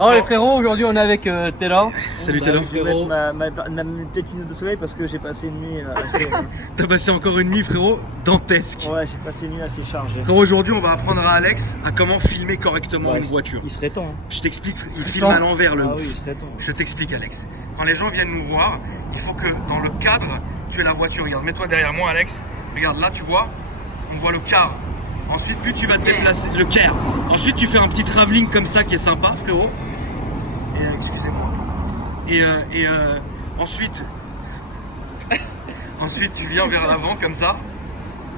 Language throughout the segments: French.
Alors les frérots, aujourd'hui on est avec Taylor. Salut Taylor. Je vais mettre ma petite lunette de soleil parce que j'ai passé une nuit assez... T'as passé encore une nuit frérot dantesque. Ouais, j'ai passé une nuit assez chargée. Frérot, aujourd'hui on va apprendre à Alex à comment filmer correctement Ouais, une voiture. Il serait temps. Hein. Je t'explique, il filme à l'envers le Ah ouf. oui, il serait temps. Je t'explique Alex. Quand les gens viennent nous voir, il faut que dans le cadre, tu aies la voiture. Regarde, mets-toi derrière moi Alex. Regarde là, tu vois, on voit le car. Ensuite, plus tu vas te déplacer, le car. Ensuite, tu fais un petit travelling comme ça qui est sympa frérot. Et excusez-moi. Et ensuite, tu viens vers l'avant comme ça,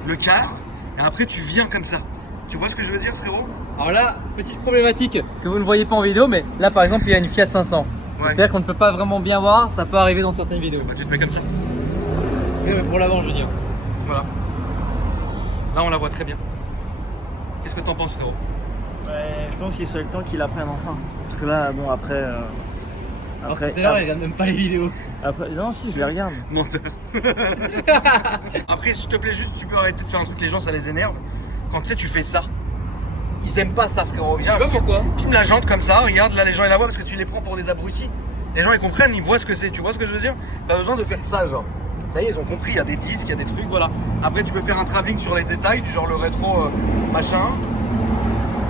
le quart, et après tu viens comme ça. Tu vois ce que je veux dire, frérot? Alors là, petite problématique que vous ne voyez pas en vidéo, mais là par exemple il y a une Fiat 500. Ouais. C'est-à-dire qu'on ne peut pas vraiment bien voir, ça peut arriver dans certaines vidéos. Bah, tu te mets comme ça. Oui, mais pour l'avant je veux dire. Voilà. Là, on la voit très bien. Qu'est-ce que t'en penses, frérot? Ouais, je pense qu'il serait le temps qu'il apprenne enfin. Parce que là, bon, après... Alors que Taylor il regarde même pas les vidéos. après... Non, si, je les regarde. Menteur. Après, s'il te plaît, juste, tu peux arrêter de faire un truc, les gens, ça les énerve. Quand tu sais, tu fais ça. Ils aiment pas ça, frérot. Viens, Tu vois pourquoi? filme la jante comme ça, regarde, là, les gens, ils la voient parce que tu les prends pour des abrutis. Les gens, ils comprennent, ils voient ce que c'est. Tu vois ce que je veux dire? Pas besoin de faire ça, genre. Ça y est, ils ont compris, il y a des disques, il y a des trucs, voilà. Après, tu peux faire un travelling sur les détails, du genre le rétro machin.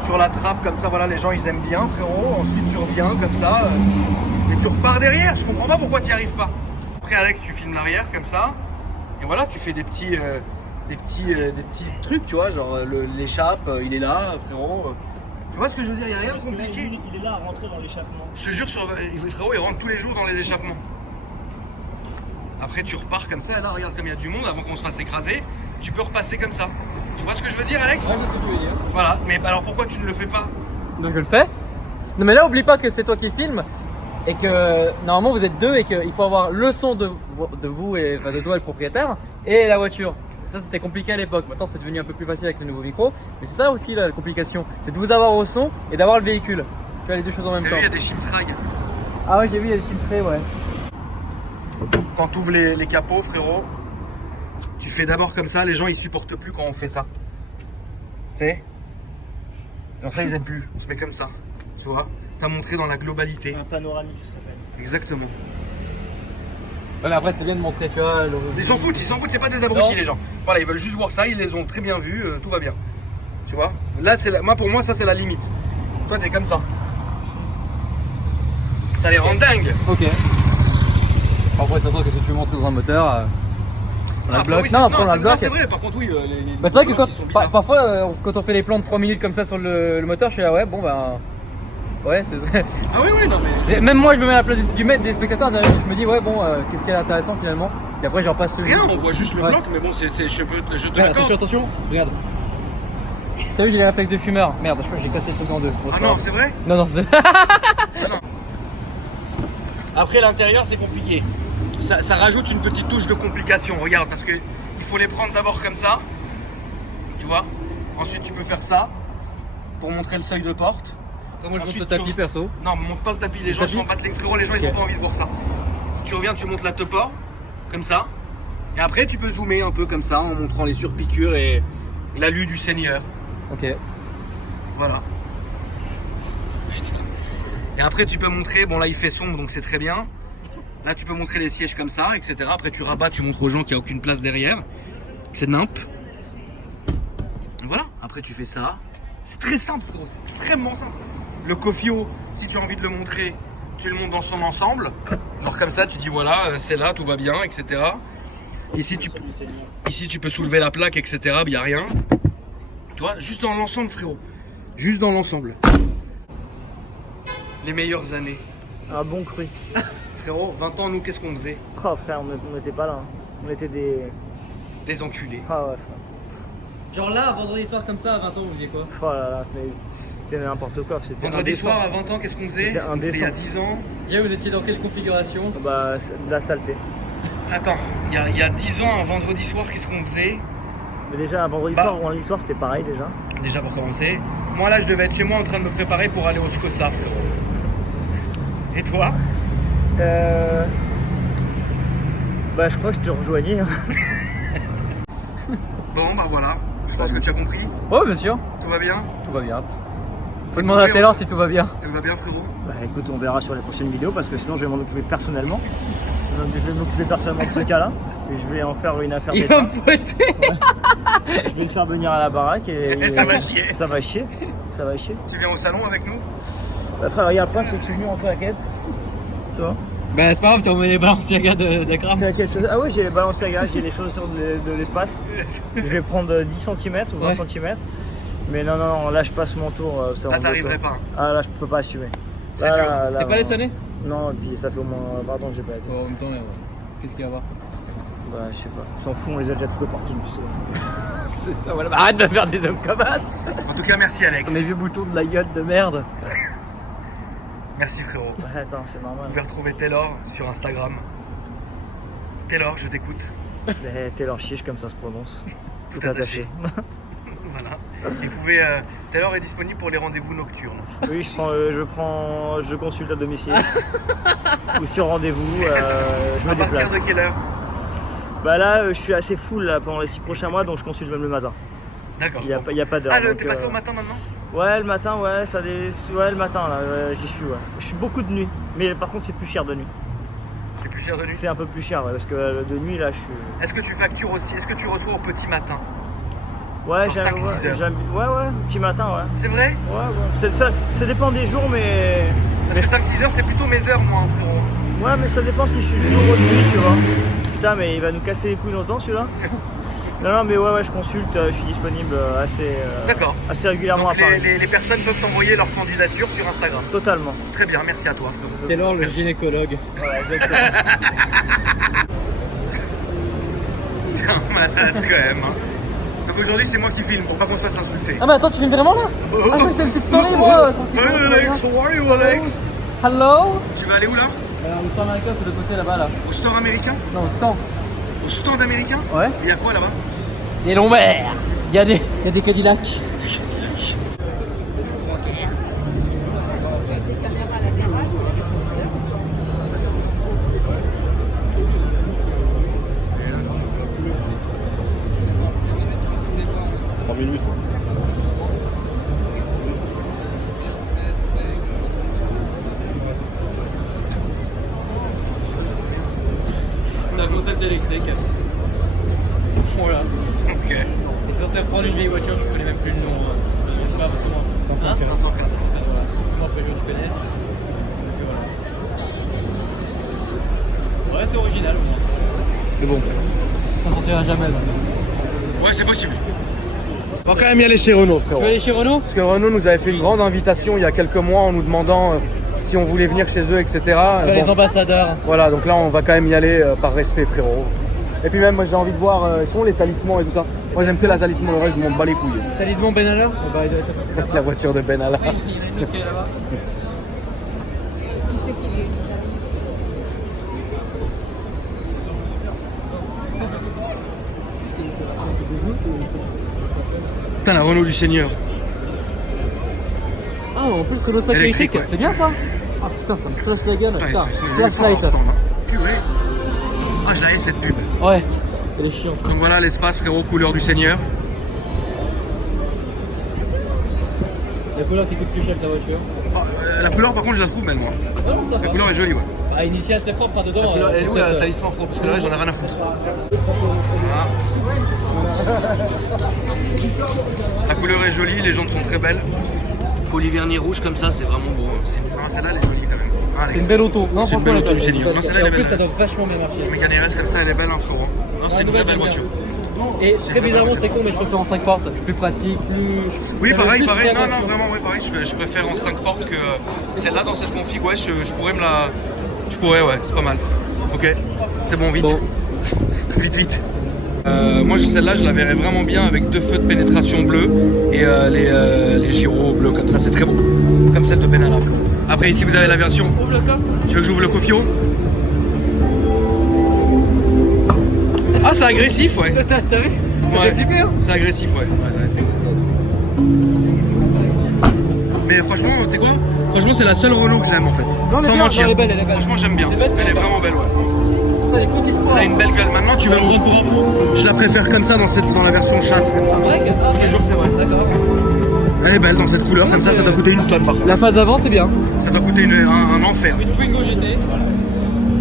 Sur la trappe, comme ça, voilà, les gens, ils aiment bien, frérot. Ensuite, tu reviens comme ça. Et tu repars derrière, je comprends pas pourquoi tu n'y arrives pas. Après Alex, tu filmes l'arrière comme ça, et voilà, tu fais des petits trucs, tu vois, genre l'échappe, il est là, frérot. Tu vois ce que je veux dire, il n'y a rien de Parce que là, compliqué. il est là à rentrer dans l'échappement. Je te jure, frérot, il rentre tous les jours dans les échappements. Après tu repars comme ça, là regarde comme il y a du monde, avant qu'on se fasse écraser, tu peux repasser comme ça. Tu vois ce que je veux dire, Alex? Ouais, c'est ce que tu veux dire. Voilà, mais alors pourquoi tu ne le fais pas? Donc je le fais. Non mais là oublie pas que c'est toi qui filmes et que normalement vous êtes deux et qu'il faut avoir le son de vous et enfin de toi le propriétaire et la voiture. Ça c'était compliqué à l'époque, maintenant c'est devenu un peu plus facile avec le nouveau micro, mais c'est ça aussi la complication, c'est de vous avoir au son et d'avoir le véhicule. Tu vois les deux choses en même T'as temps. vu, il y a des chimtrags. Ah ouais j'ai vu il y a des chimtrés ouais. Quand tu ouvres les capots, frérot, tu fais d'abord comme ça, les gens ils supportent plus quand on fait ça. Tu sais? Non, ça ils aiment plus, on se met comme ça. Tu vois? T'as montré dans la globalité. Un panoramique, ça s'appelle. Exactement. Ouais, mais après c'est bien de montrer que Ils s'en foutent, c'est pas des abrutis Non. les gens. Voilà, ils veulent juste voir ça, ils les ont très bien vus, tout va bien. Tu vois? Là, pour moi, ça c'est la limite. Toi, t'es comme ça. Ça les rend dingues. Ok. Après de toute façon qu'est-ce que tu veux montrer dans un moteur on a le Après, bloc. oui, Non, c'est- après on a le bloc. c'est vrai, par contre, oui. Bah, c'est vrai que blocs, quand, ils sont bizarres. parfois quand on fait les plans de 3 minutes comme ça sur le moteur, je suis là ouais bon bah ouais c'est Ah oui, oui, non mais. même moi je me mets à la place du maître des spectateurs, je me dis ouais bon qu'est-ce qui est intéressant finalement et après je repasse Rien, on voit juste le Ouais. bloc, mais bon, je te Regarde, l'accorde. attention, regarde. T'as vu j'ai les réflexes de fumeur. Merde, je crois que j'ai cassé le truc en deux. Bon, Ah c'est pas non, grave. c'est vrai? Non non. Après l'intérieur c'est compliqué. Ça rajoute une petite touche de complication, regarde, parce que il faut les prendre d'abord comme ça. Tu vois? Ensuite tu peux faire ça pour montrer le seuil de porte. Après, moi je monte Ensuite, le tapis tu- perso. Non, monte pas le tapis, les Le gens tapis ils s'en battent les frérots, les gens ils Ok. ont pas envie de voir ça. Tu reviens, tu montes la topor, comme ça. Et après tu peux zoomer un peu comme ça en montrant les surpiqûres et l'alu du Seigneur. Ok. Voilà. Et après tu peux montrer, bon là il fait sombre donc c'est très bien. Là tu peux montrer les sièges comme ça, etc. Après tu rabats, tu montres aux gens qu'il n'y a aucune place derrière. C'est nimp. Voilà, après tu fais ça. C'est très simple frérot, c'est extrêmement simple. Le Cofio, si tu as envie de le montrer, tu le montes dans son ensemble. Genre comme ça, tu dis voilà, c'est là, tout va bien, etc. Ici tu peux soulever la plaque, etc. Il n'y a rien. Tu vois, juste dans l'ensemble frérot. Juste dans l'ensemble. Les meilleures années. Un bon cru. Frérot, 20 ans, nous, qu'est-ce qu'on faisait? Oh frère, on n'était pas là. On était des... Des enculés. Ah ouais, frère. Genre là, vendredi soir comme ça à 20 ans, vous faisiez quoi? Oh là là, mais c'était n'importe quoi. C'était Vendredi indécent. soir, à 20 ans, qu'est-ce qu'on faisait? C'était Ce qu'on faisait il y a indécent. 10 ans. Déjà vous étiez dans quelle configuration? Bah, c'est de la saleté. Attends, il y a 10 ans, un vendredi soir, qu'est-ce qu'on faisait? Mais déjà, un vendredi Bah. soir ou un lundi soir, c'était pareil déjà. Déjà pour commencer. Moi là, je devais être chez moi en train de me préparer pour aller au SCOSA, frérot. Et toi? Bah, je crois que je te rejoignais. Hein. Bon, bah voilà. Je pense que tu as compris. Ouais bien sûr, Tout va bien. tout va bien. Faut demander à Taylor si tout va bien. Tout va bien, frérot? Bah écoute, on verra sur les prochaines vidéos parce que sinon je vais m'en occuper personnellement. Je vais m'occuper personnellement de ce cas-là et je vais en faire une affaire Il va d'État. me fouetter. Je vais le faire venir à la baraque et Ça va chier. Ça va chier. Ça va chier. Tu viens au salon avec nous? Bah frère, regarde, le problème c'est que je suis venu en claquette. Tu vois? Bah c'est pas grave, tu remets les Balenciaga d'Akram. Claquette, ah ouais, j'ai les Balenciaga, j'ai les chaussures de l'espace. Je vais prendre 10 cm ou 20 Ouais. cm. Mais non, non, non, là je passe mon tour. Ça Là, en t'arriverais veut pas. Ah là, je peux pas assumer. C'est Là, dur. là, T'es pas allé vraiment. sonner? Non, et puis ça fait au moins 20 ans que j'ai pas été. En même temps, qu'est-ce qu'il y a à voir? Bah, je sais pas. Ils s'en foutent, on les a déjà tout au parking, tu sais. C'est ça, voilà. Bah, arrête de faire des hommes comme as. En tout cas, merci Alex. Sur mes vieux boutons de la gueule de merde. Merci frérot. Ouais, attends, c'est normal. Vous pouvez retrouver Taylor sur Instagram. Taylor, je t'écoute. Taylor Chiche, comme ça se prononce. Tout Tout attaché. Voilà. Et vous pouvez. Taylor est disponible pour les rendez-vous nocturnes. Oui, je consulte à domicile. Ou sur rendez-vous, je À me partir déplace. de quelle heure? Bah là, je suis assez full là, pendant les 6 prochains mois, donc je consulte même le matin. D'accord. Il n'y a pas d'heure. Ah, donc, t'es passé au matin maintenant? Ouais, le matin, ouais, ouais, le matin, là, j'y suis, ouais. Je suis beaucoup de nuit, mais par contre, c'est plus cher de nuit. C'est plus cher de nuit. C'est un peu plus cher, ouais, parce que de nuit, là, je suis... Est-ce que tu factures aussi? Est-ce que tu reçois au petit matin? Ouais, Genre 5-6 heures. ouais, petit matin, ouais. C'est vrai? Ouais. Ça dépend des jours, mais... Parce que 5-6 heures, c'est plutôt mes heures, moi, hein, frérot. Ouais, mais ça dépend si je suis de jour ou de nuit, tu vois. Putain, mais il va nous casser les couilles longtemps, celui-là. Non, mais ouais, je consulte, je suis disponible D'accord. assez régulièrement Donc à Paris. les personnes peuvent t'envoyer leur candidature sur Instagram. Totalement. Très bien, merci à toi, frérot. Taylor, le gynécologue. Voilà, exactement. Bien malade quand même. Hein. Donc aujourd'hui, c'est moi qui filme pour pas qu'on se fasse insulter. Ah, mais attends, tu filmes vraiment là? Ah, je crois que t'as une petite souris, moi. Hey Alex, how are you Alex? Hello? Tu vas aller où là? Le store américain, c'est de l'autre côté là-bas, là. Au store américain? Non, au stand. Au stand américain? Ouais. Il y a quoi là-bas? Des lombaires. Il y a des Cadillacs. C'est un concept électrique. Voilà. Ok. Et c'est censé reprendre une vieille voiture, je connais même plus le nom. Je sais pas parce que moi. 504. Voilà. Parce que moi Peugeot tu connais. Et voilà. Ouais, c'est original. Mais bon, ça sortira jamais là. Ouais, c'est possible. On va quand même y aller chez Renault, Tu frérot. veux aller chez Renault? Parce que Renault nous avait fait une grande invitation il y a quelques mois en nous demandant si on voulait venir chez eux, etc. Les Bon, ambassadeurs. voilà, donc là on va quand même y aller par respect, frérot. Et puis même, moi j'ai envie de voir, ils sont où les talismans et tout ça. Moi j'aime que la talisman, le reste je m'en bats les couilles. Talisman Benalla? Bah, il doit être La voiture de Ben Allah. Il y en a une autre qui est là-bas. Putain, la Renault du Seigneur. Ah, en plus Renault 5 Électrique, électrique, ouais. c'est bien ça? Ah putain, ça me flash la gueule. Putain, Putain, c'est flashlight. stand, hein. Purée. Ah, je l'avais cette pub. Ouais, elle est chiante. Donc voilà l'espace, frérot, couleur du Seigneur. La couleur qui coûte plus cher que ta voiture. Ah, la couleur, par contre, je la trouve belle, moi. Ah non, ça La va. couleur est jolie, ouais. Bah, initial, c'est propre, hein, dedans. Elle est où la peut-être, talisman, frérot? Parce que le reste, j'en ai rien à foutre. La couleur est jolie, les jantes sont très belles. Polyvernis rouge comme ça, c'est vraiment beau. Non, celle-là, elle est jolie quand même. Ah, C'est Alex. une belle auto. Non, C'est une franchement, belle elle est auto du Seigneur. Non, celle-là, Et elle en est plus, belle. ça doit vachement bien marcher. Mégane RS comme ça, elle est belle, hein, frérot. Non, c'est une vraie belle voiture. Et très bizarrement, c'est con, mais je préfère en 5 portes. Plus pratique, plus. Oui, ça pareil, veut plus pareil. faire Non, voiture. non, vraiment, ouais, pareil. Je préfère en 5 portes que celle-là dans cette config. Ouais, je pourrais me la. Je pourrais, ouais, c'est pas mal. Ok, c'est bon, vite. Bon. Vite, vite. Moi, celle-là, je la verrais vraiment bien avec 2 feux de pénétration bleus et les gyros bleus comme ça, c'est très beau. Comme celle de Ben Allah. Après, ici, vous avez la version. Ouvre le coffre. Tu veux que j'ouvre le cofio? Ah, c'est agressif, ouais. T'as vu? Ça Ouais. fait flipper, hein? C'est agressif, ouais. Mais franchement, tu sais quoi? Franchement, c'est la seule Renault que j'aime en fait. Non, elle est Sans bien, mentir. elle est belle, elle est belle. Franchement, j'aime bien. C'est belle, Elle est vraiment belle, ouais. Putain, les comptes Elle a une belle gueule. Maintenant, tu veux me rendre pour info? Je la préfère comme ça dans la version chasse, comme ça. vrai que. Je te jure que c'est vrai. D'accord. Elle est belle dans cette couleur, comme ça doit coûter une tonne par contre. La phase avant, c'est bien. Ça doit coûter un enfer. Une Twingo GT.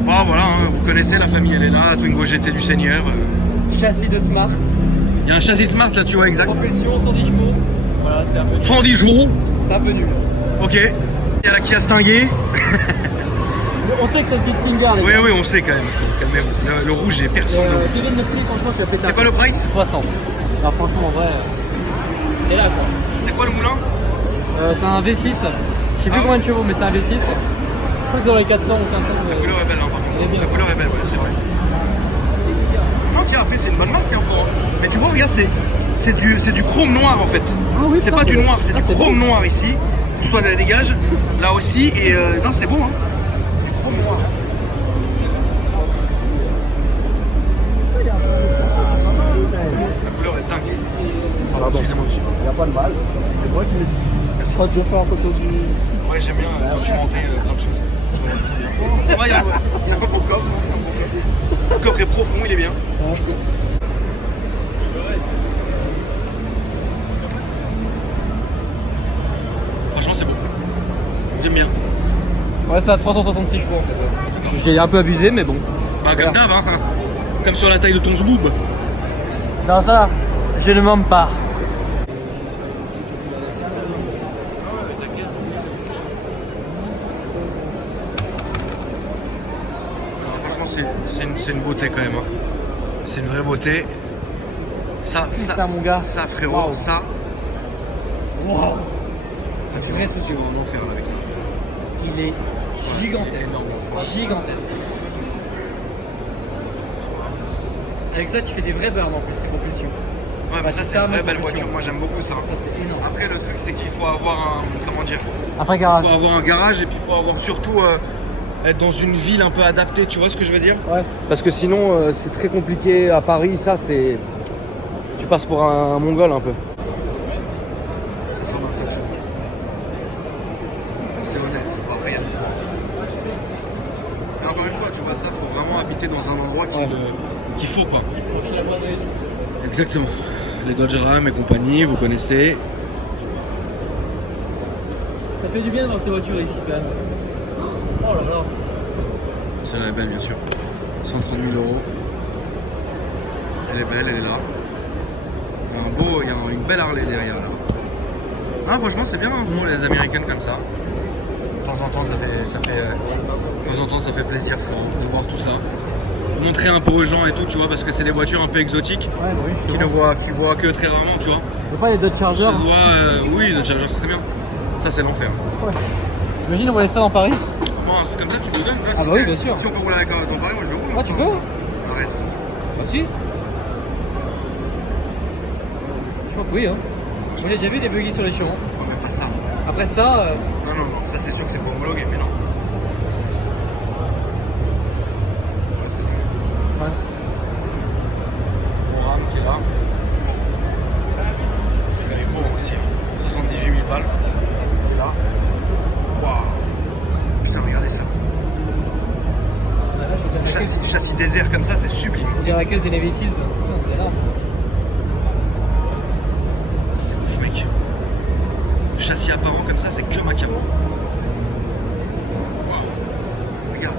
Ah voilà, hein, vous connaissez, la famille elle est là, la Twingo GT du Seigneur. Châssis de Smart. Il y a un châssis Smart là, tu vois, exact. Propulsion 110 chevaux. Voilà, c'est un peu nul. 110 jours. C'est un peu nul. Ok. Il y a la Kia Stingray. On sait que ça se distingue bien, les Oui, gars. oui, on sait quand même. Calmez-vous. Le rouge est perçant. Kevin le prix, franchement, tu vas péter. C'est quoi le price? 60. Alors, franchement, en vrai. T'es là, quoi. C'est quoi le moulin? C'est un V6. Je sais plus combien de chevaux, mais c'est un V6. Je crois que c'est dans les 400 ou 500. La couleur est belle, hein, par contre. Elle est bien. La couleur est belle, ouais, c'est vrai. Non, tiens, après, c'est une bonne marque, hein, Florent. Mais tu vois, regarde, c'est du chrome noir en fait. Ah oui, c'est putain, pas du beau. noir, c'est Ah, du c'est chrome beau. noir ici. Soit la dégage, là aussi, et non, c'est beau, hein. C'est du chrome noir. La couleur est dingue. Excusez-moi, monsieur. Il n'y a pas de mal. C'est moi qui m'excuse. Merci. Je crois que tu veux faire en photo du. Ouais, j'aime bien documenter plein de choses. Ouais, il y a un beau coffre. Le coffre est profond, il est bien. Franchement, c'est beau. J'aime bien. Ouais, c'est à 366 chevaux en fait. J'ai un peu abusé, mais bon. Bah, comme d'hab, hein. Comme sur la taille de ton zboob. Non, ça, je ne mens pas. Franchement, c'est une beauté quand même. Hein. C'est une vraie beauté. Ça, Putain, mon gars. ça frérot, Wow. ça. Wow. Ah, tu vas en enfer là, avec ça. Il est gigantesque. Gigantesque. Avec ça, tu fais des vrais burns en plus, c'est propulsion. Ouais, mais ça, c'est une vraie belle voiture. Moi, j'aime beaucoup ça. Ça, c'est énorme. Après, le truc, c'est qu'il faut avoir un. Comment dire? Un vrai Il garage. faut avoir un garage et puis il faut avoir surtout être dans une ville un peu adaptée. Tu vois ce que je veux dire? Ouais. Parce que sinon, c'est très compliqué à Paris. Ça, c'est. Tu passes pour un mongol un peu. 525 chevaux. C'est honnête. Bon, après, il y a. Mais encore une fois, tu vois, ça, faut vraiment habiter dans un endroit qu'il faut, quoi. Exactement. Les Dodge Ram et compagnie, vous connaissez. Ça fait du bien de voir ces voitures ici quand même. Oh là là. Celle-là est belle, bien sûr. 130 000 euros. Elle est belle, elle est là. Il y a une belle Harley derrière là. Ah, franchement, c'est bien, hein, vraiment, les américaines comme ça. De temps en temps, ça fait plaisir, frère, de voir tout ça. Montrer un peu aux gens et tout, tu vois, parce que c'est des voitures un peu exotiques Ouais, oui. qui voient que très rarement, tu vois. C'est pas les Dodge Charger. Ça se voit, oui, le Charger, c'est très bien. Ça, c'est l'enfer. Ouais. T'imagines, on va laisser ça dans Paris? Bon, un truc comme ça, tu me donnes. Là, Ah, bah oui, bien sûr. Si on peut rouler avec un ton Paris, moi je le roule. Ouais, tu peux. Arrête. Bah, si. Je crois que oui, hein. Moi, j'ai déjà vu des buggy sur les chevaux. Oh, mais pas ça. Après ça, Non, ça c'est sûr que c'est pas homologué, mais non. Ouais, c'est vrai. ouais. Mon RAM qui est là. Celui-là il faut aussi. 78 000 balles. Il est là. Waouh. Putain, regardez ça. Là, je veux dire, Châssis désert comme ça, c'est sublime. on dirait la caisse des Navy Seals. Putain, c'est là. C'est ouf, mec. Châssis apparent comme ça, c'est que Macabo. Waouh. Regarde,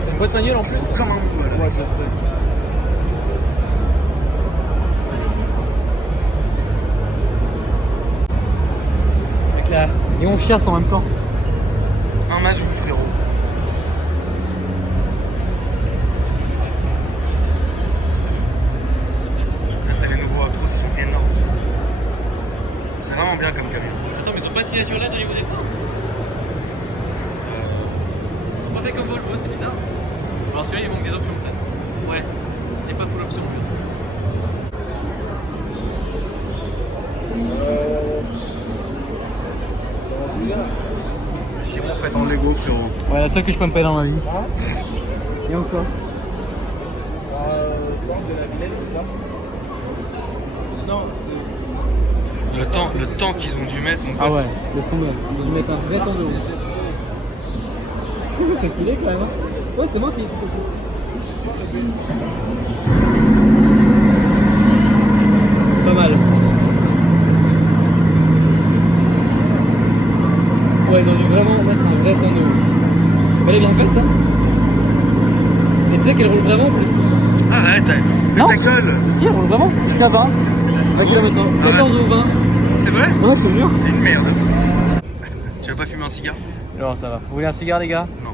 C'est une boîte manuelle en plus. comme un mongol. Ouais, ça fait. Avec la Léon Chiasse en même temps. Un Mazou, frérot. Là, c'est les nouveaux Actros, ils sont énormes. C'est vraiment bien comme camion. Attends, mais ils sont pas signatures là au niveau des freins. Ils sont pas faits comme Volvo, c'est bizarre. Alors celui-là, il manque des options peut-être. Ouais, il n'est pas full option lui. Chiron fait en Lego, frérot. Ouais, la seule que je peux me payer dans ma vie. Et encore. Porte de la Villette, c'est ça? Non, Le temps qu'ils ont dû mettre, mon pote. Ah ouais, laisse tomber. Ils mettent un vrai temps de roue. C'est stylé quand même. Hein. Ouais, c'est moi qui ai tout Pas mal. Ouais, ils ont dû vraiment mettre un vrai temps de ouf. Elle est bien faite, hein. Et tu sais qu'elle roule vraiment en plus. Arrête, Non. mais ta gueule. Si, elle roule vraiment. Jusqu'à 20 km/h. 14 ou 20. C'est vrai? Ouais, je te jure. T'es une merde. Tu vas pas fumer un cigare? Non, ça va. Vous voulez un cigare, les gars? Non.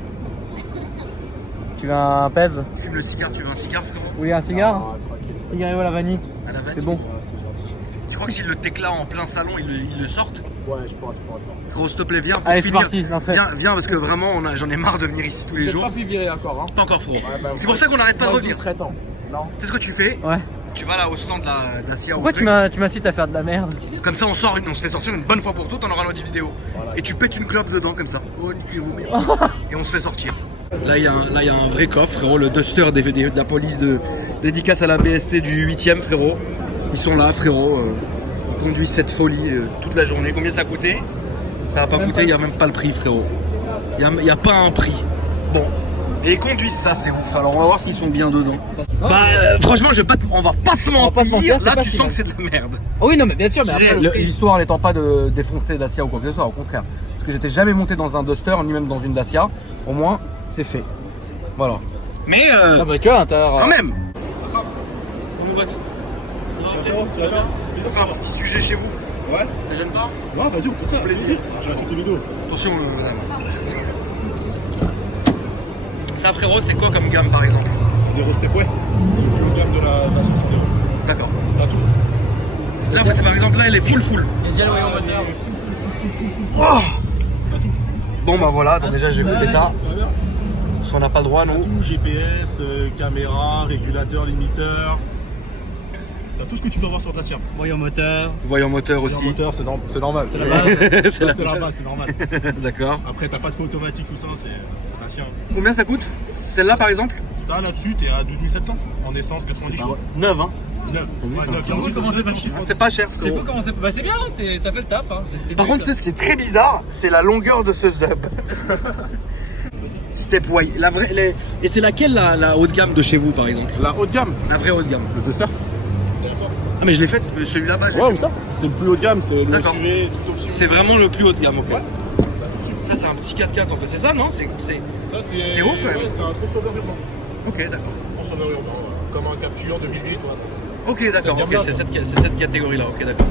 Tu veux un pèse? Fume le cigare, tu veux un cigare, frérot? Vous voulez un cigare? Cigare à la vanille. À la vanille. C'est bon. Tu crois que s'il le déclare en plein salon, ils le sortent? Ouais, je pense ça. Gros, s'il te plaît, viens pour Allez, c'est finir. parti. Non, c'est- Viens parce que vraiment, j'en ai marre de venir ici tous les J'ai jours. pas fait virer encore, hein. Pas encore, frérot. bah, C'est pour ça qu'on n'arrête pas de revenir. Il serait temps. Non. Tu sais ce que tu fais? Ouais. Tu vas là au stand d'Acia. Pourquoi tu m'incites à faire de la merde? Comme ça, on se fait sortir une bonne fois pour toutes, on aura notre vidéo. Voilà. Et tu pètes une clope dedans, comme ça. Oh, niquez-vous bien. Et on se fait sortir. Là, il y a un vrai coffre, frérot. Le Duster de la police dédicace à la BST du 8ème, frérot. Ils sont là, frérot. Ils conduisent cette folie toute la journée. Combien ça a coûté? Ça va pas coûter, il n'y a même pas le prix, frérot. Il n'y a pas un prix. Bon. Et ils conduisent ça, c'est ouf. Alors, on va voir s'ils sont bien dedans. Bah, franchement, on va pas se va pas se mentir, mentir. c'est Là, pas tu si sens mal. que c'est de la merde. Oh oui, non, mais bien sûr, mais après, L'histoire n'étant pas de défoncer Dacia ou quoi que ce soit, au contraire. Parce que j'étais jamais monté dans un Duster, ni même dans une Dacia. Au moins, c'est fait. Voilà. Mais, Ah bah, tu vois, t'as. quand même. On nous voit. On fera un petit sujet chez vous. Ouais. Ça gêne pas? Ouais, vas-y, au contraire. Plaisir. J'ai toutes tes vidéos. Attention, madame. Ça, frérot, c'est quoi comme gamme par exemple? Sandero Stepway. C'est le plus haut de gamme de la Dacia Sandero. D'accord. T'as tout. Là, c'est par exemple, là, elle est full. Il y a déjà le voyant moteur. Oh bon, bah voilà, donc déjà, j'ai goûté ça. Parce qu'on n'a pas le droit, T'as nous. tout, GPS, caméra, régulateur, limiteur. T'as tout ce que tu peux avoir sur Dacia. Voyant moteur. Voyant moteur Le aussi. moteur, c'est normal. C'est la base. C'est la- C'est la base, c'est normal. D'accord. Après, t'as pas de feu automatique, tout ça, c'est Dacia. Combien ça coûte? Celle-là, par exemple? Ça, là-dessus, t'es à 12 700 en essence 90 chevaux. 9, hein. 9. Ouais, ça 9, C'est fou comment c'est pas cher. C'est pas cher, C'est frérot. fou comment c'est. Bah, c'est bien, ça fait le taf. Hein. C'est Par bien, contre, tu sais, ce qui est très bizarre, c'est la longueur de ce Zub. Stepway. Et c'est laquelle la haut de gamme de chez vous, par exemple? La haute gamme, La vraie haut de gamme. le Duster. Ah, mais je l'ai faite, celui-là bas. Ouais, ou ça. C'est le plus haut de gamme, c'est le D'accord. SUV, tout option. C'est vraiment le plus haut de gamme, ok. Ouais. Ça, c'est un petit 4x4 en fait. C'est ça, non? C'est... Ça, c'est C'est haut, quand même. Ouais, c'est un crossover urbain. Ok, d'accord. Crossover urbain, comme un Capture 2008. Ouais. Ok, d'accord. Cette Ok, gamme-là, c'est cette catégorie-là. Ok, d'accord.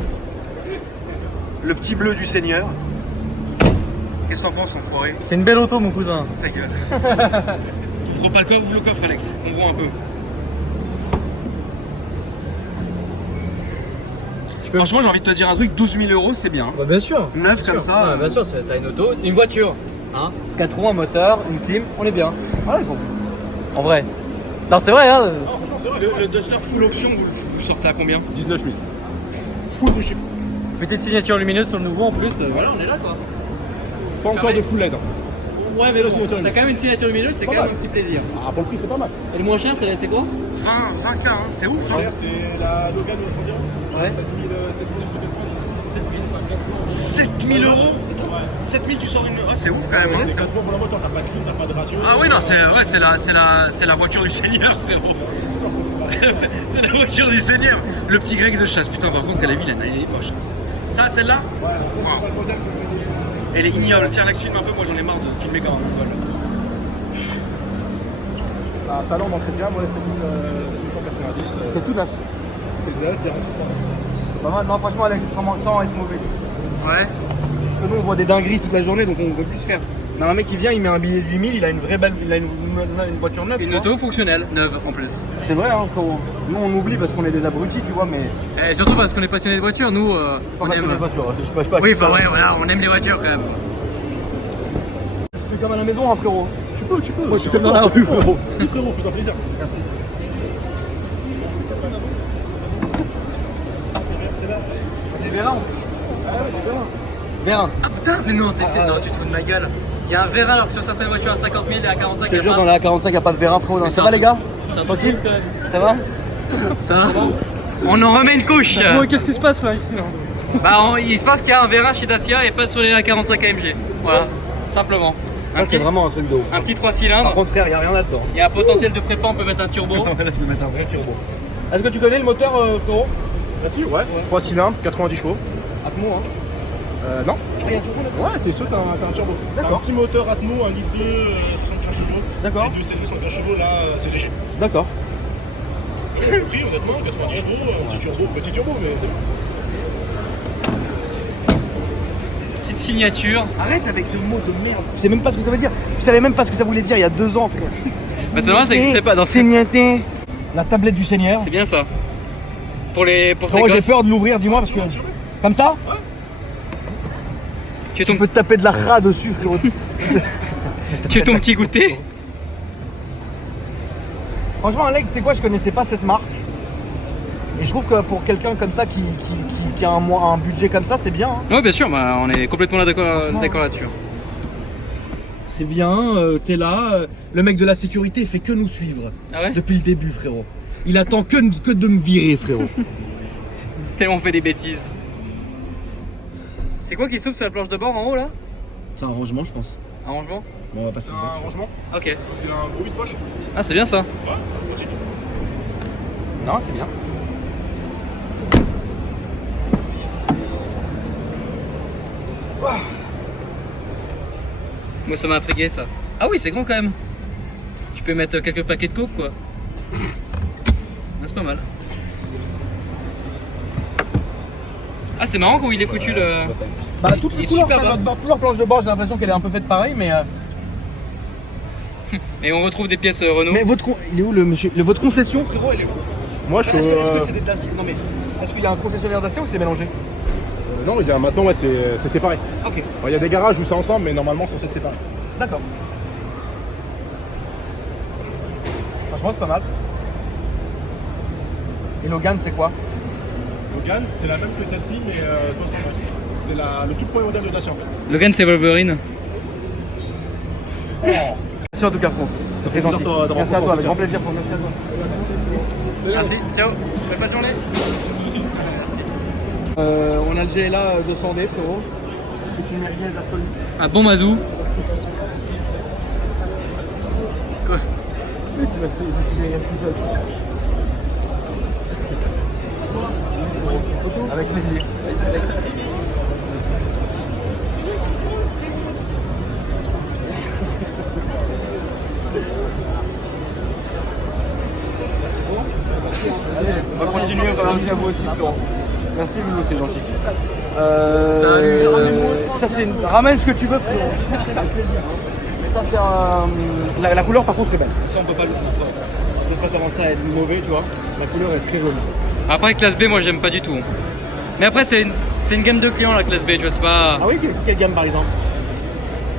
Le petit bleu du Seigneur. Qu'est-ce que t'en penses, enfoiré? C'est une belle auto, mon cousin. Ta gueule. Ouvre pas le coffre, ouvre le coffre, Alex. On voit un peu. Franchement, j'ai envie de te dire un truc, 12 000 euros, c'est bien. Bah, bien sûr. Neuf comme ça. Bien sûr, t'as une auto, une voiture. Hein 4 roues, un moteur, une clim, on est bien. Ouais, bon. En vrai. Non, c'est vrai, hein. Ah, franchement, c'est vrai. Le Duster full option, vous le sortez à combien? 19 000. Full de chiffre. Petite signature lumineuse sur le nouveau en plus. Voilà, on est là quoi. Pas encore de full LED. hein. Ouais, mais bon, bon, t'as quand même une signature lumineuse, c'est Pas quand même mal. un petit plaisir. Ah, pour le prix, c'est pas mal. Et le moins cher, c'est quoi 20K, hein, c'est ouf. Hein. D'ailleurs, c'est la Logan 911. Ouais. 7 000 euros. 7 000, tu sors une. Ah, c'est ouf quand même. Hein, C'est ça. 4 roues pour la moto, t'as pas de clim, t'as pas de radio. Ah oui, non, c'est la voiture du Seigneur, frérot. C'est la voiture du Seigneur. Le petit grec de chasse, putain, par contre, elle est vilaine, elle est moche. Ça, celle-là? Wow. Elle est ignoble. Tiens, Alex, filme un peu, moi j'en ai marre de filmer quand même. Un talent d'entrée de gamme, ouais, c'est 1290. C'est tout neuf. C'est neuf, garanti. C'est pas mal. Non, franchement, Alex, sans être mauvais. Ouais. Nous, on voit des dingueries toute la journée, donc on veut plus se faire. Mais un mec qui vient, il met un billet de 8000, il a une vraie belle, il a une voiture neuve. tu Une vois. auto fonctionnelle, neuve en plus. C'est vrai, hein, frérot. Nous, on oublie parce qu'on est des abrutis, tu vois, mais. Et surtout parce qu'on est passionné de voiture, nous, Je suis pas on passionné aime. de voiture. Je sais pas. Oui, enfin ouais, voilà, on aime les voitures quand même. Je suis comme à la maison, hein, frérot. Tu peux. Moi, je suis comme dans la rue, frérot. Oui, frérot, fais-toi plaisir. Merci. Des Vérins. Ah ouais, des Vérins. Vérins. Ah putain, mais non, non, tu te fous de ma gueule. Il y a un Vérin alors que sur certaines voitures à 50 000 et à 45 Je te il y jure, a dans pas. la 45, il n'y a pas de Vérin, frérot. Mais Ça c'est va, un les truc- gars c'est un Tranquille truc, Ça va Ça on en remet une couche. Qu'est-ce qui se passe là, ici Il se passe qu'il y a un Vérin chez Dacia et pas sur les A45 AMG. Voilà, simplement. Ça, c'est vraiment un truc de ouf. Un petit 3 Par cylindres. contre, frère, il n'y a rien là-dedans. Il y a un potentiel de prépa, on peut mettre un turbo. Là, tu peux mettre un vrai turbo. Est-ce que tu connais le moteur, frérot Là-dessus, ouais. 3 cylindres, 90 chevaux. Atmo, hein. Non. Ah, il y a un turbo là-dedans. Ouais, Tessot, t'as un turbo. T'as D'accord. un petit moteur Atmo, 1,2 litre, 75 chevaux. D'accord. Et 2 16 75 chevaux, là, c'est léger. D'accord. Et le prix, honnêtement, 90 chevaux, petit turbo, mais c'est bon. Petite signature. Arrête avec ce mot de merde. Je sais même pas ce que ça veut dire. Je savais même pas ce que ça voulait dire il y a 2 ans, frère. Bah, c'est vrai, ça n'existait pas dans ce. Seigneuté. La tablette du Seigneur. C'est bien ça. Pour tes Comment j'ai gosses. peur de l'ouvrir, dis-moi, parce que. Comme ça Tu Tu peux te taper de la ra dessus, frérot. veux ton petit goûter. Franchement, Alex, c'est quoi? Je connaissais pas cette marque. Et je trouve que pour quelqu'un comme ça qui a un budget comme ça, c'est bien. Hein. Ouais, bien sûr, bah, on est complètement là d'accord Franchement, là-dessus. C'est bien, t'es là. Le mec de la sécurité fait que nous suivre. Ah ouais? Depuis le début, frérot. Il attend que de me virer, frérot. Tellement on fait des bêtises. C'est quoi qui s'ouvre sur la planche de bord en haut là? C'est un rangement, je pense. Un rangement? Bon, on va passer C'est dedans. un rangement. Ok. Il a un gros vide poche. Ah, c'est bien ça. Ouais, petit. Non, c'est bien. Moi ça m'a intrigué ça. Ah oui, c'est grand quand même. Tu peux mettre quelques paquets de coke quoi. Ah, c'est pas mal. Ah, c'est marrant comment il est foutu le. Bah, toutes Il les est couleurs, super bas. leur planche de bord, j'ai l'impression qu'elle est un peu faite pareil, mais. Et on retrouve des pièces Renault. Mais il est où le monsieur votre concession, frérot, elle est où? Moi, je suis. Est-ce que c'est des Dacia? Non, mais. Est-ce qu'il y a un concessionnaire Dacia ou c'est mélangé? Non, il y a maintenant, ouais, c'est séparé. Ok, Bon, il y a des garages où c'est ensemble, mais normalement, c'est censé être séparé. d'accord. Franchement, c'est pas mal. Et Logan, c'est quoi? Logan, c'est la même que celle-ci, mais toi, sans moi. C'est le tout premier modèle de Dacia en fait. Logan, c'est Wolverine. Merci en tout cas, frérot. Ça fait plaisir gentil. de te Merci à rencontrer, toi, en avec tout grand plaisir, frérot. Merci à toi. Merci, ciao. Bonne fin de journée. On a le GLA 200D, frérot. C'est une merguez absolue. Un bon mazou. Quoi? Avec plaisir. On va continuer, on va merci à vous aussi, Florent. Merci Lulu, c'est gentil. Salut. Ça c'est ramène ce que tu veux, Florent. Avec plaisir. Mais ça c'est la couleur par contre est belle. Ça on peut pas le on peut pas commencer à être mauvais, tu vois. La couleur est très jolie. Après, classe B, moi j'aime pas du tout. Mais après, c'est une gamme de clients la classe B, tu vois, c'est pas. Ah oui, quelle gamme par exemple?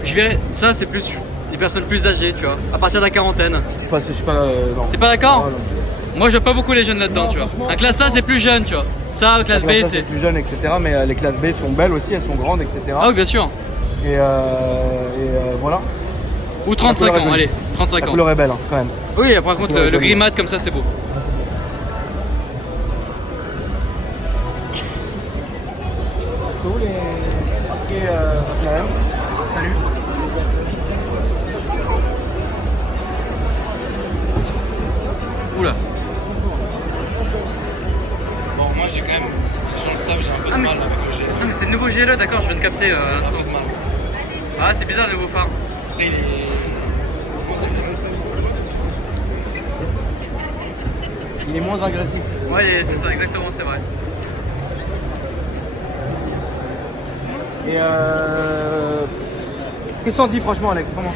Je verrais, ça c'est plus des personnes plus âgées, tu vois, à partir de la quarantaine. Je suis pas non. T'es pas d'accord? Ah, non. Moi j'aime pas beaucoup les jeunes là-dedans, tu vois. Un classe A c'est plus jeune, tu vois. Ça, classe B Ça, c'est. plus jeune, etc. Mais les classes B sont belles aussi, elles sont grandes, etc. Ah oui, bien sûr. Et voilà. Ou 35 couleur est ans, jolie. allez, 35 La ans. couleur est belle, hein, quand même. Oui, par contre, couleur est le jolie. gris mat comme ça c'est beau. C'est où les marqués Salut. Oula. Bon, moi j'ai quand même, les gens le savent, j'ai un peu Ah, de mais mal c'est- avec le GLA. Ah, mais c'est le nouveau GLE, d'accord, je viens de capter à l'instant. Ah, c'est bizarre le nouveau phare. Après, il est. Il est moins agressif. Ouais, c'est ça, exactement, c'est vrai. Et qu'est-ce que t'en dis franchement, Alex? Comment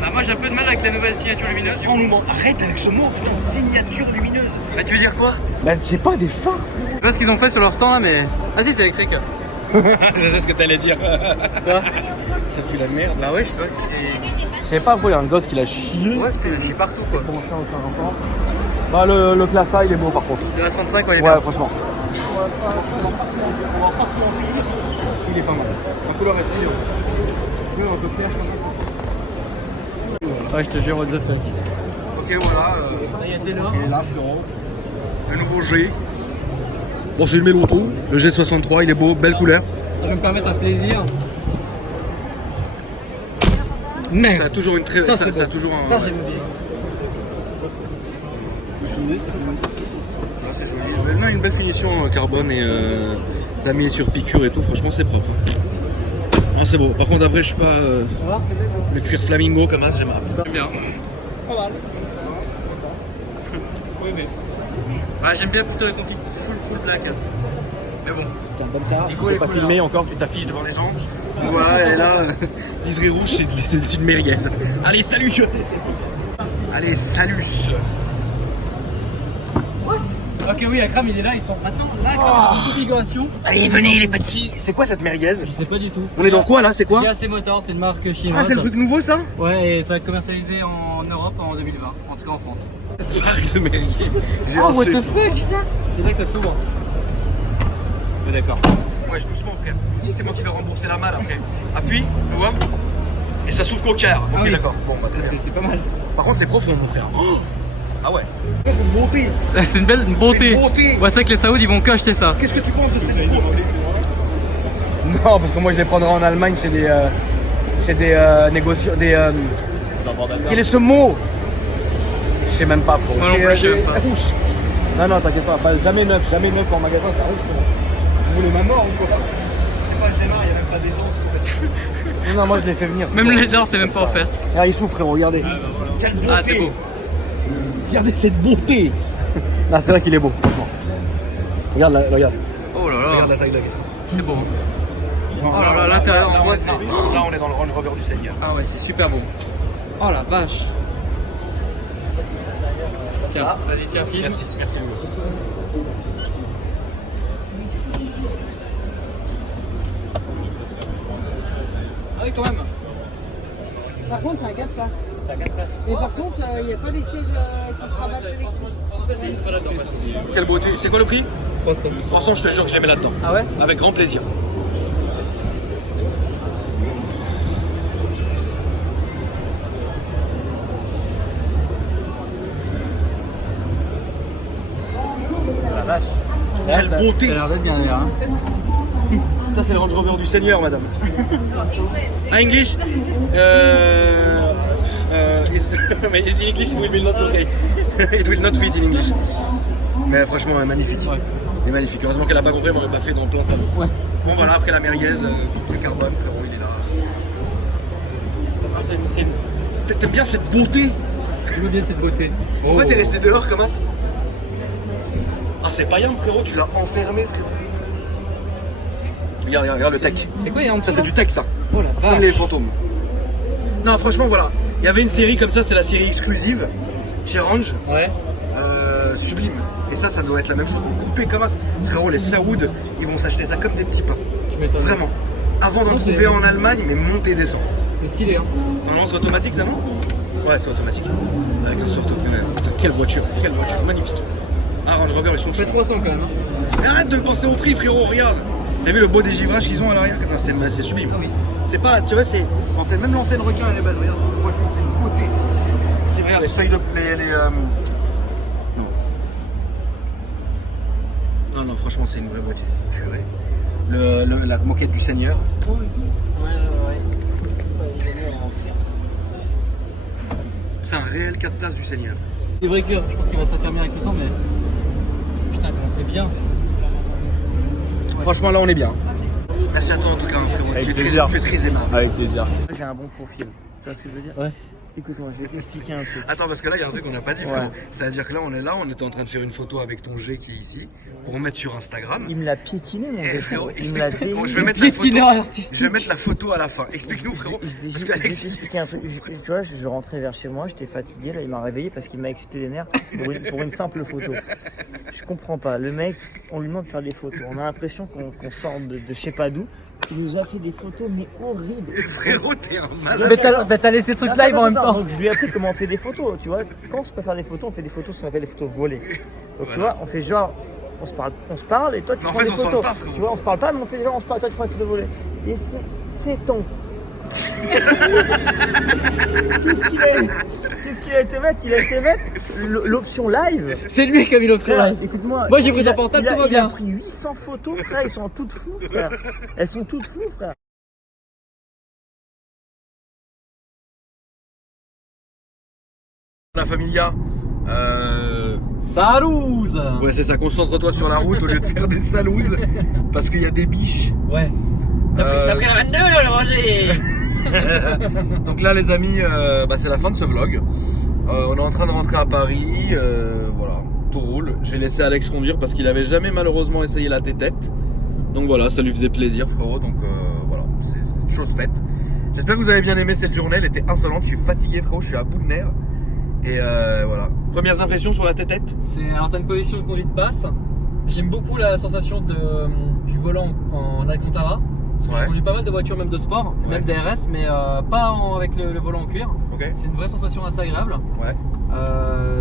Bah, moi j'ai un peu de mal avec la nouvelle signature lumineuse. Arrête avec ce mot, putain, signature lumineuse. Bah, tu veux dire quoi? Bah, c'est pas des phares. Je sais pas ce qu'ils ont fait sur leur stand là, mais. Ah, si, c'est électrique. Je sais ce que t'allais dire. Quoi? Ça pue la merde. Bah, ouais, je sais pas que c'était. Je savais pas pourquoi il y a un gosse qui l'a chié. Ouais, putain, je suis partout quoi. Bon, ça, aucun rapport. Bah, le classe A, il est beau par contre. De la 35, ouais, il est Ouais, bien. franchement. Il est pas mal. La couleur est stylée. Tu veux un peu clair comme ça? Ouais, je te jure, what the fuck. Ok, voilà. Il y a Taylor. Il est là, frérot. Le nouveau G. Bon, c'est une Méloto. Le G63, il est beau, belle couleur. Je vais me permettre un plaisir. Mais. Ça a toujours une très. Ça, Ça, c'est ça a beau. toujours un. Ça, j'aime bien. Ah, c'est joli. Mais non, une belle finition carbone et T'as mis sur piqûre et tout, franchement c'est propre. Ah, c'est beau. Par contre après je suis pas le cuir flamingo comme ça, j'aime bien. Pas mal. Oui, mais. Ouais, j'aime bien plutôt les configs full black. Mais bon. Tiens, donne ça. Du Si coup, c'est les pas couleurs. filmé encore, Tu t'affiches devant les gens. Voilà, et là, liseré rouge, c'est une merguez. Allez, salut. Allez, salut. Ok, oui, Akram il est là, ils sont maintenant là, Akram, en configuration. Allez, venez les petits. C'est quoi cette merguez? Je sais pas du tout. On est dans quoi là? C'est quoi? GAC Motors, c'est une marque chinoise. Ah, c'est le truc nouveau ça? Ouais, et ça va être commercialisé en Europe en 2020, en tout cas en France. Cette marque de merguez. Oh, what the fuck? C'est là que ça s'ouvre. Mais d'accord. Ouais, doucement frère. C'est moi qui vais rembourser la malle après. Appuie, tu vois? Et ça s'ouvre qu'au quart. Ah Ok, oui. d'accord. Bon, bah, très bien. C'est pas mal. Par contre, c'est profond, mon frère. Oh ah ouais. C'est une belle beauté. C'est une beauté. Ouais, c'est vrai que les Saouds ils vont que acheter ça. Qu'est-ce que tu penses de cette beauté? Non, parce que moi je les prendrai en Allemagne chez des négociants. Quel est ce mot? Je sais même pas. Pro. Moi non plus, je sais même pas. Rouge. Non, t'inquiète pas. Jamais neuf en magasin. T'as rouge. Vous voulez ma mort ou quoi? C'est pas gênant, il n'y a même pas d'essence. Non, moi je l'ai fait venir. Même les gens, c'est même pas offert. Ah, il souffre, frérot, regardez. Quelle beauté. Ah, c'est beau. Regardez cette beauté. Non, c'est vrai qu'il est beau, franchement. Regarde, regarde. Oh là Regarde là, la taille de la vitre. c'est beau. Oh là là, l'intérieur, on voit ça. Là, on est dans le Range Rover du Seigneur. Ah ouais, c'est super beau. Oh la vache. Tiens, vas-y, tiens, file. Merci, merci Louis. Ah oui, quand même. Par contre, c'est à 4 places. C'est à 4 places. Mais par contre, il n'y a pas des sièges qui se rabattent électriques. Quelle beauté. C'est quoi le prix? 300. 300, je te jure que je les mets là-dedans. Ah ouais? Avec grand plaisir. La vache. Quelle beauté. Ça a l'air d'être bien d'ailleurs. Hein. Ça, c'est le Range Rover du Seigneur, madame. Ah, English? Mais in English, it will not okay. It will not fit in English. Mais franchement, magnifique. Ouais. Il est magnifique. Heureusement qu'elle a pas compris, elle m'aurait pas fait dans plein salon. Ouais. Bon, voilà, après la merguez, le carbone, frérot, il est là. T'aimes bien cette beauté? Je veux bien cette beauté. Pourquoi t'es resté dehors, comment ça? Ah, c'est pas rien, frérot, tu l'as enfermé, frérot. Regarde le tech. C'est quoi, il y a en dessous? Ça, c'est du tech, ça. Oh la Comme les vache. fantômes. Non, franchement, voilà. Il y avait une série comme ça, c'était la série exclusive chez Range. Ouais. Sublime. Et ça doit être la même chose. Coupé comme ça. Frérot, les Saouds, ils vont s'acheter ça comme des petits pains. Tu m'étonnes. Vraiment. Avant d'en Non, c'est- trouver en Allemagne, mais monter et descendre. C'est stylé, hein. Non, c'est automatique, ça, non? Ouais, c'est automatique. Avec un soft opener. Putain, quelle voiture, magnifique. Ah, Range Rover, ils sont Je fais chauds. 300 quand même. Hein. Mais arrête de penser au prix, frérot, regarde. T'as vu le beau dégivrage qu'ils ont à l'arrière? C'est sublime. Ah oui. C'est pas, tu vois, c'est. Même l'antenne requin, elle est belle. Regarde, cette voiture, c'est une beauté. C'est vrai, les feuilles de. Non, franchement, c'est une vraie voiture. Purée. La moquette du Seigneur. C'est un réel 4 places du Seigneur. C'est vrai que je pense qu'il va s'affermir avec le temps, mais. Putain, comment t'es bien. Franchement, là, on est bien. Merci à toi, en tout cas, frérot. Avec Tu es plaisir. très aimable. Avec plaisir. J'ai un bon profil. Tu vois ce que je veux dire? Ouais. Écoute-moi, je vais t'expliquer un truc. Attends, parce que là, il y a un truc qu'on n'a pas dit, Ouais. frérot. C'est-à-dire que là, on était en train de faire une photo avec ton G qui est ici, pour mettre sur Instagram. Il me l'a piétiné, mon Eh, gars. frérot, Il me l'a explique. Bon, dégoûté. je vais mettre la Piétineur photo. artistique. Je vais mettre la photo à la fin. Explique-nous, frérot. Parce Je que vais Alexis. t'expliquer un truc. Tu vois, je rentrais vers chez moi, j'étais fatigué, là, il m'a réveillé parce qu'il m'a excité les nerfs pour une simple photo. Je comprends pas. Le mec, on lui demande de faire des photos. On a l'impression qu'on sort de je sais pas d'où. Il nous a fait des photos, mais horribles. Frérot, t'es un malade. Mais t'as laissé le truc live en même temps. Donc je lui ai appris comment on fait des photos, tu vois. Quand on se peut faire des photos, on fait des photos, ce qu'on appelle des photos volées. Donc tu vois, on fait genre, on se parle et toi tu Mais en prends fait, des on se parle photos. pas, frérot. Tu vois, on se parle pas, mais on fait genre, on se parle, toi tu prends des photos volées. Et c'est ton. Qu'est-ce qu'il a été mettre? Il a été mettre l'option live. C'est lui qui a mis l'option Frère, live. écoute-moi. Moi, j'ai pris il son a- portable, il a- tout va Il a bien. pris 800 photos, frère, elles sont toutes floues, frère. Elles sont toutes floues, frère. La Familia, Salouze. Ouais, c'est ça, concentre-toi sur la route au lieu de faire des salouses. Parce qu'il y a des biches. Ouais. T'as pris la 22 le Roger. Donc là les amis, c'est la fin de ce vlog. On est en train de rentrer à Paris. Voilà, tout roule. J'ai laissé Alex conduire parce qu'il avait jamais malheureusement essayé la tétette. Donc voilà, ça lui faisait plaisir frérot. Donc voilà, c'est chose faite. J'espère que vous avez bien aimé cette journée. Elle était insolente, je suis fatigué frérot, je suis à bout de nerfs. Et voilà. Premières impressions sur la tétette? Alors t'as une position de conduite basse. J'aime beaucoup la sensation du volant en Alcantara. Parce que je conduis pas mal de voitures, même de sport, même DRS, mais pas avec le volant en cuir. Okay. C'est une vraie sensation assez agréable. Ouais.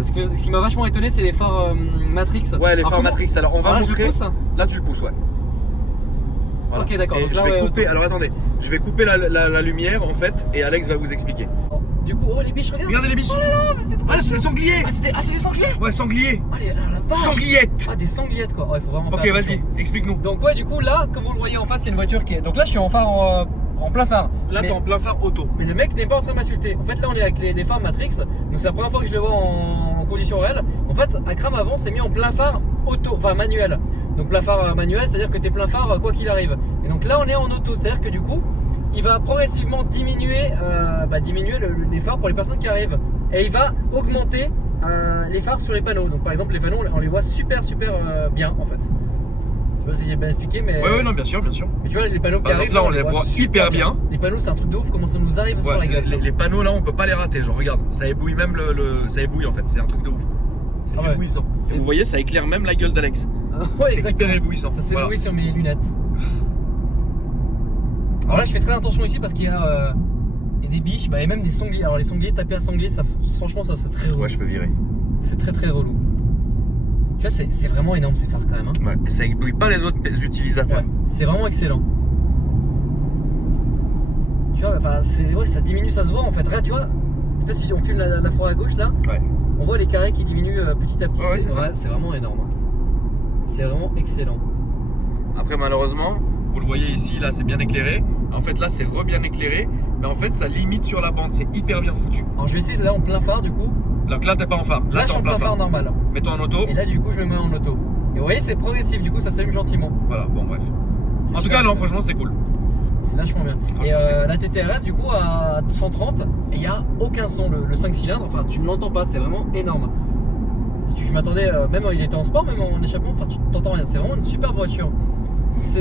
Ce qui m'a vachement étonné, c'est les phares Matrix. Ouais, les phares Matrix. Alors on va montrer. Là tu le pousses, ouais. Voilà. Ok, d'accord. Je vais couper. Alors attendez, je vais couper la lumière en fait, et Alex va vous expliquer. Du coup, les biches, regarde. Regardez les biches. Oh là là, mais c'est trop. Ah, c'est des sangliers. C'est des sangliers. Ouais, sangliers. La vache. Sangliettes. Des sangliettes quoi. Il faut vraiment faire Ok, attention. vas-y, explique-nous. Donc ouais, du coup là, comme vous le voyez en face, il y a une voiture qui est. Donc là, je suis en phare en plein phare. Là, t'es en plein phare auto. Mais le mec n'est pas en train de m'insulter. En fait, là, on est avec les phares Matrix. Donc c'est la première fois que je le vois en conditions réelles. En fait, Akram avant s'est mis en plein phare auto, enfin manuel. Donc plein phare manuel, c'est-à-dire que t'es plein phare quoi qu'il arrive. Et donc là, on est en auto, c'est-à-dire que du coup, il va progressivement diminuer les phares pour les personnes qui arrivent. Et il va augmenter les phares sur les panneaux. Donc par exemple, les panneaux, on les voit super bien en fait. Je sais pas si j'ai bien expliqué, mais. Ouais, non, bien sûr. Mais tu vois, les panneaux qui Par exemple, arrivent, là, on les voit hyper bien. Les panneaux, c'est un truc de ouf, comment ça nous arrive sur la gueule. Les panneaux là, on peut pas les rater. Genre, regarde, ça ébouille même ça ébouille en fait. C'est un truc de ouf. C'est éblouissant. Et vous voyez, ça éclaire même la gueule d'Alex. Ouais, c'est exactement. hyper éblouissant. Ça s'éblouit sur mes lunettes. Alors là, je fais très attention ici parce qu'il y a des biches, et même des sangliers. Alors les sangliers, taper un sanglier, franchement, ça c'est très relou. Ouais, je peux virer. C'est très relou. Tu vois, c'est vraiment énorme ces phares quand même. Hein. Ouais, et ça éblouit pas les autres utilisateurs. Ouais, c'est vraiment excellent. Tu vois, ça diminue, ça se voit en fait. Regarde, tu vois, si on filme la fois à gauche là, on voit les carrés qui diminuent petit à petit. C'est vraiment énorme. Hein. C'est vraiment excellent. Après, malheureusement, vous le voyez ici, là c'est bien éclairé. En fait, là c'est bien éclairé, mais en fait ça limite sur la bande, c'est hyper bien foutu. Alors je vais essayer là en plein phare du coup. Donc là t'es pas en phare, là t'es en plein phare normal. Mets-toi en auto. Et là du coup je me mets en auto. Et vous voyez c'est progressif, du coup ça s'allume gentiment. Voilà, bon bref. En tout cas non, franchement c'est cool. C'est vachement bien. Et la TTRS du coup à 130 et il n'y a aucun son, le 5 cylindres, enfin tu ne l'entends pas, c'est vraiment énorme. Je m'attendais, même il était en sport, même en échappement, enfin tu t'entends rien, c'est vraiment une superbe voiture. Ça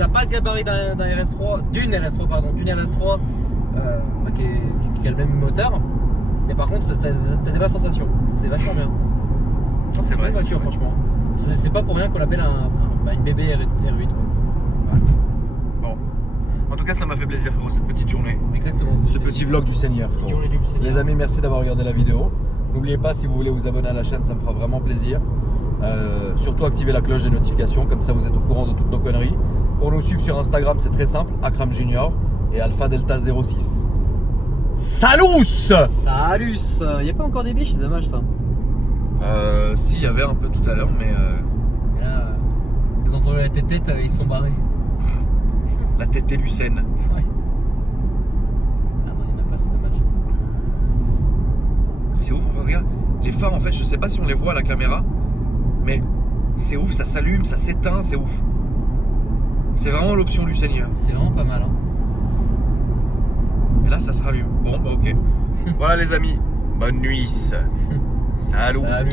n'a pas le gabarit d'une RS3 qui a le même moteur, mais par contre t'as des vraies sensations, c'est vachement bien. C'est une bonne voiture franchement. C'est pas pour rien qu'on l'appelle une bébé R8 quoi. Bon. En tout cas ça m'a fait plaisir frérot cette petite journée. Exactement. Ce petit vlog du Seigneur frérot. Les amis, merci d'avoir regardé la vidéo. N'oubliez pas, si vous voulez vous abonner à la chaîne, ça me fera vraiment plaisir. Surtout activez la cloche des notifications, comme ça vous êtes au courant de toutes nos conneries. Pour nous suivre sur Instagram, c'est très simple, Akram Junior et Alpha Delta 06. Salus! Salus! Il n'y a pas encore des biches, c'est dommage ça. Si, il y avait un peu tout à l'heure, mais. Et là, ils ont entendu la tête, ils sont barrés. La tête Lucène. Ouais. Ah non, il n'y en a pas, c'est dommage. C'est ouf, enfin, regarde. Les phares, en fait, je sais pas si on les voit à la caméra, mais c'est ouf, ça s'allume, ça s'éteint, c'est ouf. C'est vraiment l'option du Seigneur. C'est vraiment pas mal. Hein. Et là, ça se rallume. Bon, bah ok. Voilà les amis, bonne nuit. Salut. Salut.